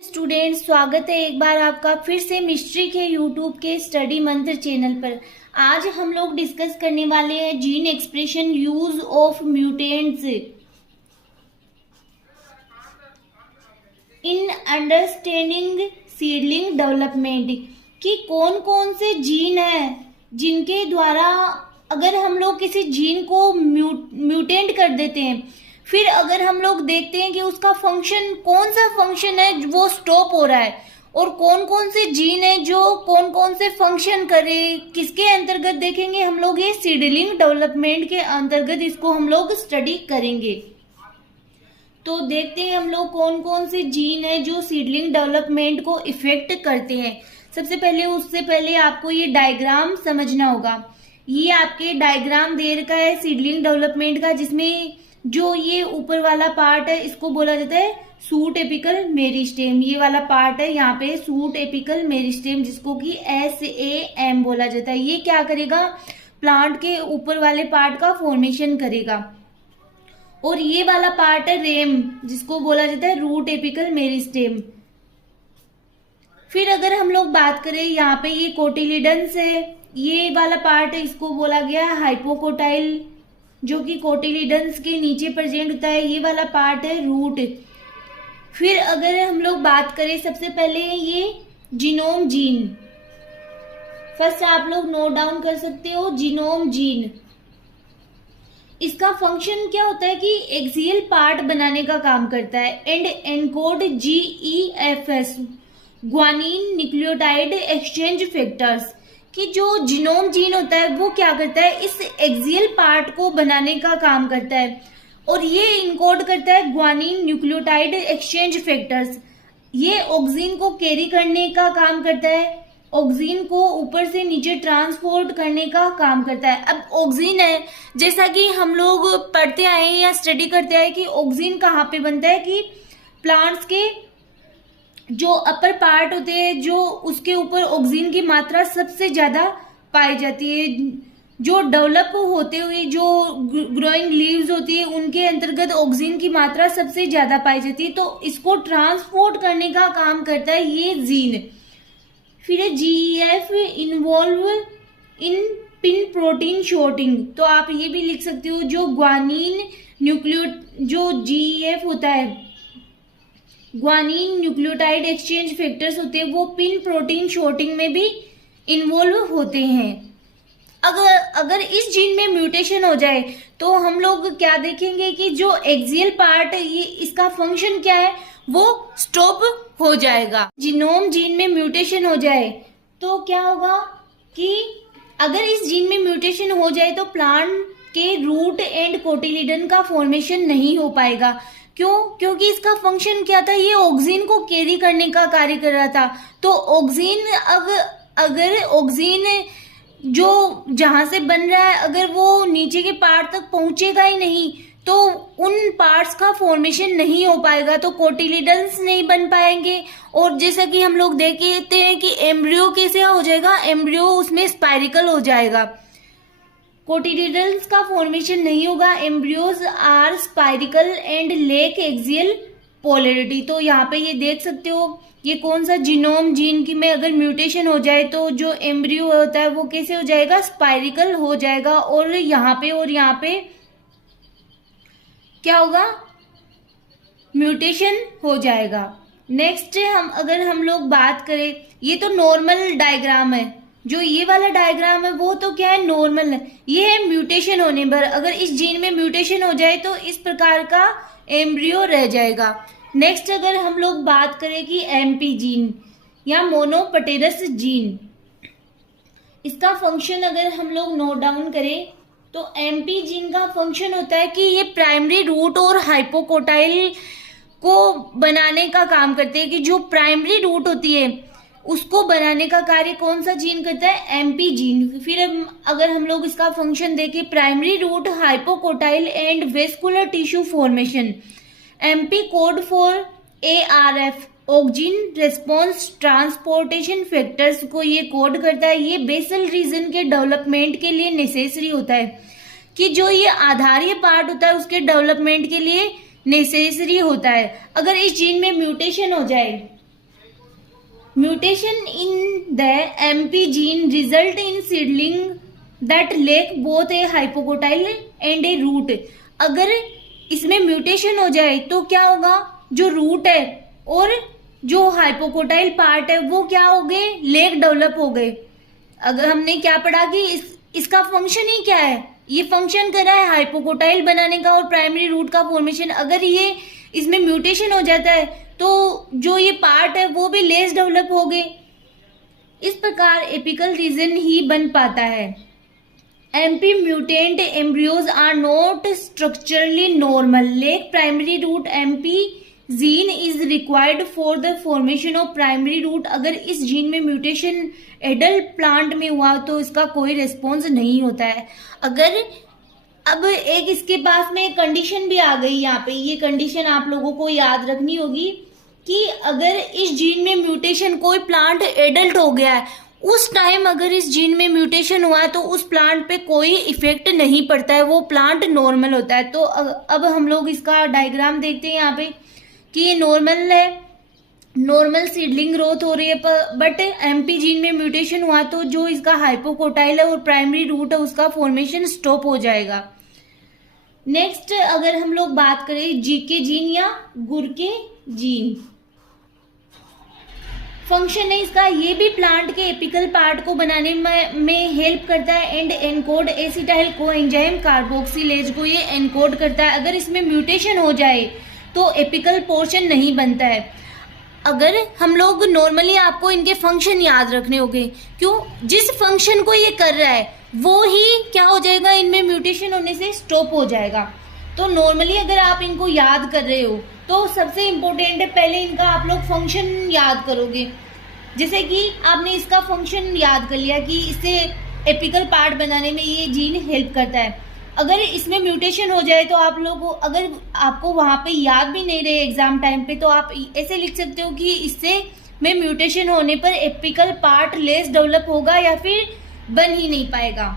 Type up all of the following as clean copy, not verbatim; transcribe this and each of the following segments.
Students, स्वागत है एक बार आपका फिर से मिस्ट्री के यूट्यूब के स्टडी मंत्र चैनल पर। आज हम लोग डिस्कस करने वाले हैं gene expression use of mutants in understanding seedling development. कि कौन कौन से जीन है जिनके द्वारा अगर हम लोग किसी जीन को म्यूटेंट कर देते हैं, फिर अगर हम लोग देखते हैं कि उसका फंक्शन कौन सा फंक्शन है वो स्टॉप हो रहा है, और कौन कौन से जीन है जो कौन कौन से फंक्शन करे, किसके अंतर्गत देखेंगे हम लोग, ये सीडलिंग डेवलपमेंट के अंतर्गत इसको हम लोग स्टडी करेंगे। तो देखते हैं हम लोग कौन कौन से जीन है जो सीडलिंग डेवलपमेंट को इफेक्ट करते हैं। सबसे पहले उससे पहले आपको ये डायग्राम समझना होगा। ये आपके डायग्राम दे रखा है सीडलिंग डेवलपमेंट का, जिसमें जो ये ऊपर वाला पार्ट है इसको बोला जाता है सूट एपिकल मेरिस्टेम। ये वाला पार्ट है यहाँ पे सूट एपिकल मेरिस्टेम, जिसको कि SAM बोला जाता है। ये क्या करेगा, प्लांट के ऊपर वाले पार्ट का फॉर्मेशन करेगा। और ये वाला पार्ट है रेम, जिसको बोला जाता है रूट एपिकल मेरिस्टेम। फिर अगर हम लोग बात करें, यहाँ पे ये कोटिलिडन्स है, ये वाला पार्ट है, इसको बोला गया है हाइपोकोटाइल, जो कि कोटिलिडन्स के नीचे प्रेजेंट होता है। ये वाला पार्ट है रूट। फिर अगर हम लोग बात करें, सबसे पहले ये जीनोम जीन, फर्स्ट आप लोग नोट डाउन कर सकते हो जीनोम जीन। इसका फंक्शन क्या होता है कि एक्सियल पार्ट बनाने का काम करता है and encode GEFS guanine nucleotide exchange factors. कि जो जीनोम जीन होता है वो क्या करता है, इस एक्सियल पार्ट को बनाने का काम करता है, और ये इनकोड करता है ग्वानिन न्यूक्लियोटाइड एक्सचेंज फैक्टर्स। ये ऑक्सीन को कैरी करने का काम करता है, ऑक्सीन को ऊपर से नीचे ट्रांसपोर्ट करने का काम करता है। अब ऑक्सीन है, जैसा कि हम लोग पढ़ते आए हैं या स्टडी करते आए कि ऑक्सीन कहाँ पे बनता है, कि प्लांट्स के जो अपर पार्ट होते हैं, जो उसके ऊपर ऑक्सीन की मात्रा सबसे ज्यादा पाई जाती है। जो डेवलप होते हुए जो ग्रोइंग लीव्स होती है, उनके अंतर्गत ऑक्सीन की मात्रा सबसे ज्यादा पाई जाती है। तो इसको ट्रांसपोर्ट करने का काम करता है ये जीन। फिर GEF involve in PIN protein sorting. तो आप ये भी लिख सकते हो, जो ग्वानिन जो GEF होता है, ग्वानिन न्यूक्लियोटाइड एक्सचेंज फैक्टर्स होते हैं, वो पिन प्रोटीन शॉर्टिंग में भी इन्वॉल्व होते हैं। अगर इस जीन में म्यूटेशन हो जाए तो हम लोग क्या देखेंगे कि जो एक्सियल पार्ट है, ये इसका फंक्शन क्या है, वो स्टॉप हो जाएगा। जीनोम जीन में म्यूटेशन हो जाए तो क्या होगा कि अगर इस जीन में म्यूटेशन हो जाए तो प्लांट के रूट एंड कोटिलिडन का फॉर्मेशन नहीं हो पाएगा। क्यों? क्योंकि इसका फंक्शन क्या था, ये ऑक्सीन को कैरी करने का कार्य कर रहा था। तो ऑक्सीन अगर ऑक्सीन जो जहां से बन रहा है, अगर वो नीचे के पार्ट तक पहुंचेगा ही नहीं, तो उन पार्ट्स का फॉर्मेशन नहीं हो पाएगा, तो कोटिलिडन्स नहीं बन पाएंगे। और जैसा कि हम लोग देखते हैं कि एम्ब्रियो कैसे हो जाएगा, एम्ब्रियो उसमें स्पाइरिकल हो जाएगा। कोटिलिडन्स का फॉर्मेशन नहीं होगा, embryos are spherical and lack axial polarity. तो यहाँ पे ये देख सकते हो, ये कौन सा जीनोम जीन की में अगर म्यूटेशन हो जाए तो जो एम्ब्रियो होता है वो कैसे हो जाएगा, स्पाइरिकल हो जाएगा, और यहाँ पे क्या होगा, म्यूटेशन हो जाएगा। नेक्स्ट अगर हम लोग बात करें, ये तो नॉर्मल डायग्राम है, जो ये वाला डायग्राम है वो तो क्या है, नॉर्मल है। ये है म्यूटेशन होने पर, अगर इस जीन में म्यूटेशन हो जाए तो इस प्रकार का एम्ब्रियो रह जाएगा। नेक्स्ट अगर हम लोग बात करें कि MP जीन या मोनोपटेरस जीन, इसका फंक्शन अगर हम लोग नोट डाउन करें तो MP जीन का फंक्शन होता है कि ये प्राइमरी रूट और हाइपोकोटाइल को बनाने का काम करते हैं। कि जो प्राइमरी रूट होती है उसको बनाने का कार्य कौन सा जीन करता है, MP जीन। फिर अगर हम लोग इसका फंक्शन देखें, primary root hypocotyl and vascular tissue formation. MP code for ARF auxin response transportation factors को ये कोड करता है। ये बेसल रीजन के डेवलपमेंट के लिए नेसेसरी होता है, कि जो ये आधारीय पार्ट होता है उसके डेवलपमेंट के लिए नेसेसरी होता है। अगर इस जीन में म्यूटेशन हो जाए mutation in the MP gene result in seedling that lack both a hypocotyl and a root. अगर इसमें म्यूटेशन हो जाए तो क्या होगा, जो रूट है और जो हाइपोकोटाइल पार्ट है वो क्या हो गए, लेक डेवलप हो गए। अगर हमने क्या पढ़ा कि इसका फंक्शन ही क्या है, ये फंक्शन कर रहा है हाइपोकोटाइल बनाने का और प्राइमरी रूट का फॉर्मेशन। अगर ये इसमें म्यूटेशन हो जाता है तो जो ये पार्ट है वो भी लेस डेवलप हो गए। इस प्रकार एपिकल रीजन ही बन पाता है। MP mutant embryos are not structurally normal. Lack primary root MP gene is required for the formation of primary root. अगर इस जीन में म्यूटेशन एडल्ट प्लांट में हुआ तो इसका कोई रिस्पॉन्स नहीं होता है। अगर अब एक इसके पास में कंडीशन भी आ गई, यहाँ पे ये कंडीशन आप लोगों को याद रखनी होगी कि अगर इस जीन में म्यूटेशन, कोई प्लांट एडल्ट हो गया है, उस टाइम अगर इस जीन में म्यूटेशन हुआ है तो उस प्लांट पे कोई इफेक्ट नहीं पड़ता है, वो प्लांट नॉर्मल होता है। तो अब हम लोग इसका डायग्राम देखते हैं यहाँ पे कि ये नॉर्मल है, नॉर्मल सीडलिंग ग्रोथ हो रही है, बट एमपी जीन में म्यूटेशन हुआ तो जो इसका हाइपोकोटाइल है और प्राइमरी रूट है उसका फॉर्मेशन स्टॉप हो जाएगा। नेक्स्ट अगर हम लोग बात करें जी के जीन या गुर के जीन, फंक्शन है इसका, ये भी प्लांट के एपिकल पार्ट को बनाने में हेल्प करता है and encode acetyl coenzyme carboxylase को ये एनकोड करता है। अगर इसमें म्यूटेशन हो जाए तो एपिकल पोर्शन नहीं बनता है। अगर हम लोग नॉर्मली, आपको इनके फंक्शन याद रखने होंगे, क्यों, जिस फंक्शन को ये कर रहा है वो ही क्या हो जाएगा, इनमें म्यूटेशन होने से स्टॉप हो जाएगा। तो नॉर्मली अगर आप इनको याद कर रहे हो तो सबसे इम्पोर्टेंट है पहले इनका आप लोग फंक्शन याद करोगे। जैसे कि आपने इसका फंक्शन याद कर लिया कि इससे एपिकल पार्ट बनाने में ये जीन हेल्प करता है। अगर इसमें म्यूटेशन हो जाए तो आप लोग, अगर आपको वहां पे याद भी नहीं रहे एग्जाम टाइम पे, तो आप ऐसे लिख सकते हो कि इससे में म्यूटेशन होने पर एपिकल पार्ट लेस डेवलप होगा या फिर बन ही नहीं पाएगा।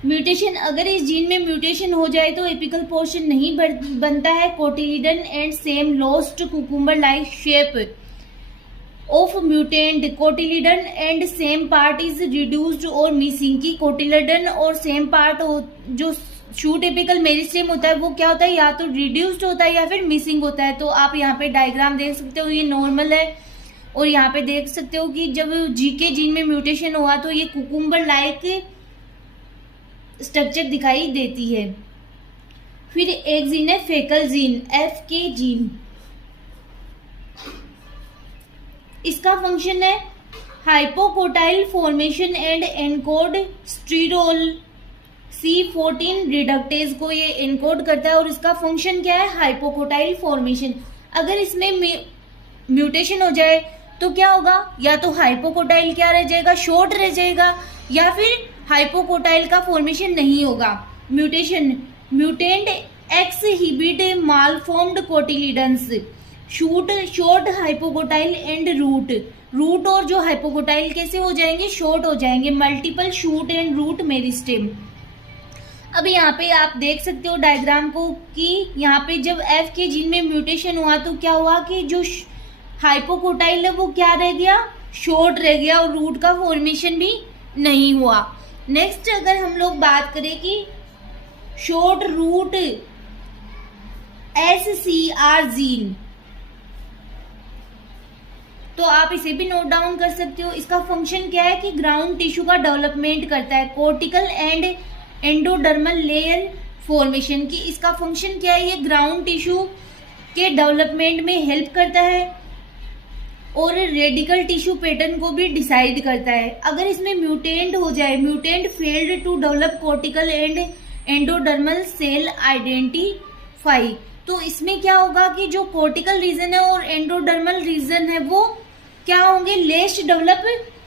म्यूटेशन, अगर इस जीन में म्यूटेशन हो जाए तो एपिकल पोर्शन नहीं बनता है। Cotyledon and same lost cucumber like shape of mutant cotyledon and same part is reduced और मिसिंग। की कोटिलिडन और सेम पार्ट जो शूट एपिकल मेरिस्टेम होता है वो क्या होता है, या तो रिड्यूस्ड होता है या फिर मिसिंग होता है। तो आप यहाँ पे डायग्राम देख सकते हो, ये नॉर्मल है, और यहाँ पे देख सकते हो कि जब जी के जीन में म्यूटेशन हुआ तो ये कुकुम्बर लाइक स्ट्रक्चर दिखाई देती है। फिर एक जीन है फेकल जीन, एफ के जीन। इसका फंक्शन है hypocotyl formation and encode sterol C14 reductase को ये एनकोड करता है, और इसका फंक्शन क्या है, हाइपोकोटाइल फॉर्मेशन। अगर इसमें म्यूटेशन हो जाए तो क्या होगा, या तो हाइपोकोटाइल क्या रह जाएगा, शॉर्ट रह जाएगा, या फिर हाइपोकोटाइल का फॉर्मेशन नहीं होगा। Mutant exhibit malformed cotyledons, short hypocotyl and root और जो हाइपोकोटाइल कैसे हो जाएंगे, शॉर्ट हो जाएंगे। Multiple shoot and root meristem. अब यहाँ पे आप देख सकते हो डायग्राम को कि यहाँ पे जब एफ के जीन में म्यूटेशन हुआ तो क्या हुआ कि जो हाइपोकोटाइल है वो क्या रह गया, शॉर्ट रह गया, और रूट का फॉर्मेशन भी नहीं हुआ। नेक्स्ट अगर हम लोग बात करें कि शॉर्ट रूट SCR जीन, तो आप इसे भी नोट डाउन कर सकते हो। इसका फंक्शन क्या है कि ग्राउंड टिश्यू का डेवलपमेंट करता है, cortical and endodermal layer formation की। इसका फंक्शन क्या है, ये ग्राउंड टिश्यू के डेवलपमेंट में हेल्प करता है और रेडिकल टिश्यू पैटर्न को भी डिसाइड करता है। अगर इसमें म्यूटेंट हो जाए, mutant failed to develop cortical and endodermal cell identify, तो इसमें क्या होगा कि जो कोर्टिकल रीजन है और एंडोडर्मल रीजन है वो क्या होंगे, लेस डेवलप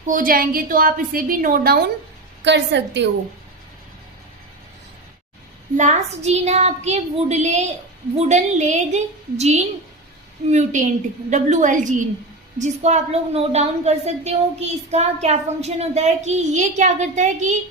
हो जाएंगे। तो आप इसे भी नोट डाउन कर सकते हो। लास्ट जीन है आपके wooden leg gene mutant, WL gene, जिसको आप लोग नोट डाउन कर सकते हो कि इसका क्या फंक्शन होता है। कि ये क्या करता है कि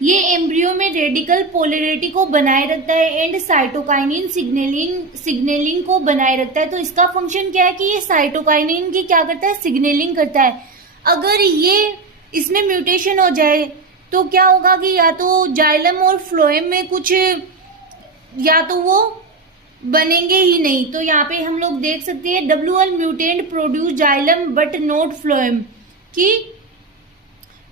ये एम्ब्रियो में रेडिकल पोलैरिटी को बनाए रखता है एंड साइटोकाइनिन सिग्नलिंग को बनाए रखता है। तो इसका फंक्शन क्या है कि ये साइटोकाइनिन की क्या करता है, सिग्नलिंग करता है। अगर ये इसमें म्यूटेशन हो जाए तो क्या होगा कि या तो जाइलम और फ्लोएम में कुछ, या तो वो बनेंगे ही नहीं। तो यहाँ पे हम लोग देख सकते हैं WL mutant produce xylem but not phloem, कि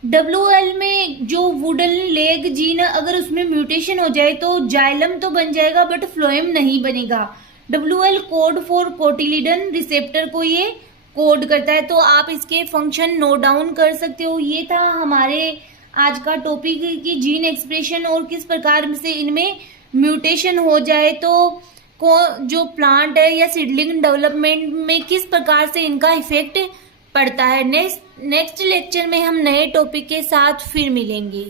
WL में जो वुडन लेग जीन अगर उसमें म्यूटेशन हो जाए तो जाइलम तो बन जाएगा बट फ्लोएम नहीं बनेगा। WL code for cotyledon receptor को ये कोड करता है। तो आप इसके फंक्शन नोट डाउन कर सकते हो। ये था हमारे आज का टॉपिक की जीन एक्सप्रेशन और किस प्रकार से इनमें म्यूटेशन हो जाए तो जो प्लांट है या सीडलिंग डेवलपमेंट में किस प्रकार से इनका इफेक्ट पड़ता है। नेक्स्ट लेक्चर में हम नए टॉपिक के साथ फिर मिलेंगे।